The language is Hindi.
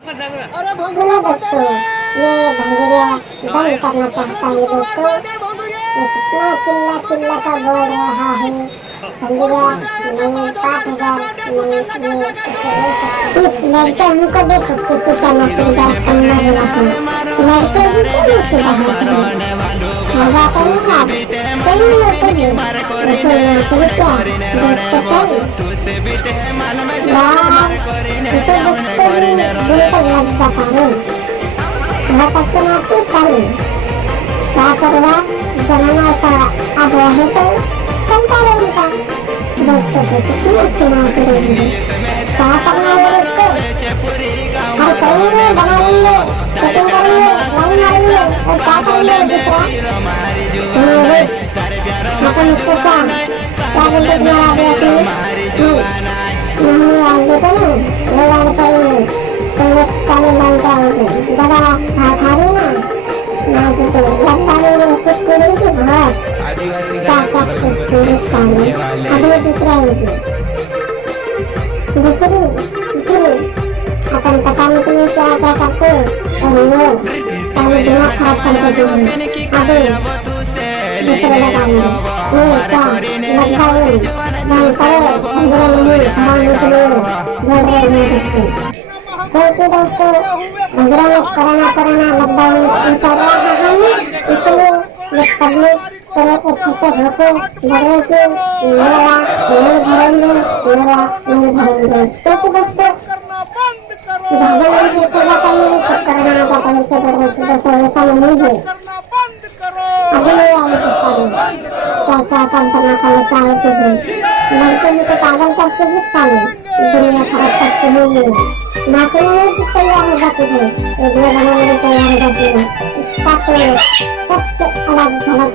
बोलो दोस्तों, ये भंगेरिया बंद करना चाहता है दोस्तों। ये कितना चिल्ला चिल्ला का बोल रहा है भंगेरिया। नहीं 5,000 नहीं, ये इसे ले सकते। इस लड़के हमको देखो कितनी चमकती कमर लगी। लड़के भी क्यों मुझे बाहर मजा तो नहीं आ चलिए ऊपर ही इसे यहाँ से क्या देख तो सही यार, इसे देखते ही दिल तक लग जाता है। बहुत अच्छे नाट्य साले क्या करेगा, जमाना ऐसा आ गया है तो चलता रहेगा। देखते थे कितनी अच्छी नाच रही है, क्या करना है इसको। हर करेंगे, बनाएंगे, सेटिंग करेंगे, लाइन मारेंगे और क्या करेंगे दूसरा। अपन इसको क्या बोलते तुम्हारा आदिवासी नहीं वाल देते ना, वो वाले करेंगे तो ये साले मानते आएंगे। दबा हाथ आ रही ना नाच तो लग डालेंगे इसे पूरी की बहुत क्या पुरुष साले। अभी दूसरा दूसरी अपन पता नहीं तुम्हें क्या क्या करते और ये साले दिमाग खराब करके देंगे। अभी दूसरे लगाएंगे ये क्या लॉकडाउन बंद करो, अंदर नहीं बाहर निकलो बोल रहे हैं दोस्तों। क्योंकि दोस्तों अंदर में कोरोना लॉकडाउन चल रहा है, इसलिए ये पब्लिक पूरे इकट्ठे होके डर रहे कि मेरा नहीं भरेंगे। क्योंकि दोस्तों ज़्यादा नहीं सीखेगा कहीं तो कोरोना आ जाता है, इससे डर रहे थे दोस्तों। ऐसा नहीं है, अभी नहीं आए क्या क्या काम करना साले चाहे तुझे लड़के मुझे पागल करके ही साले दुनिया खराब करते हैं। नाचने में भी तैयार हो जाती है, वीडियो बनाने में तैयार हो जाती है। इसका तो सबसे अलग झलक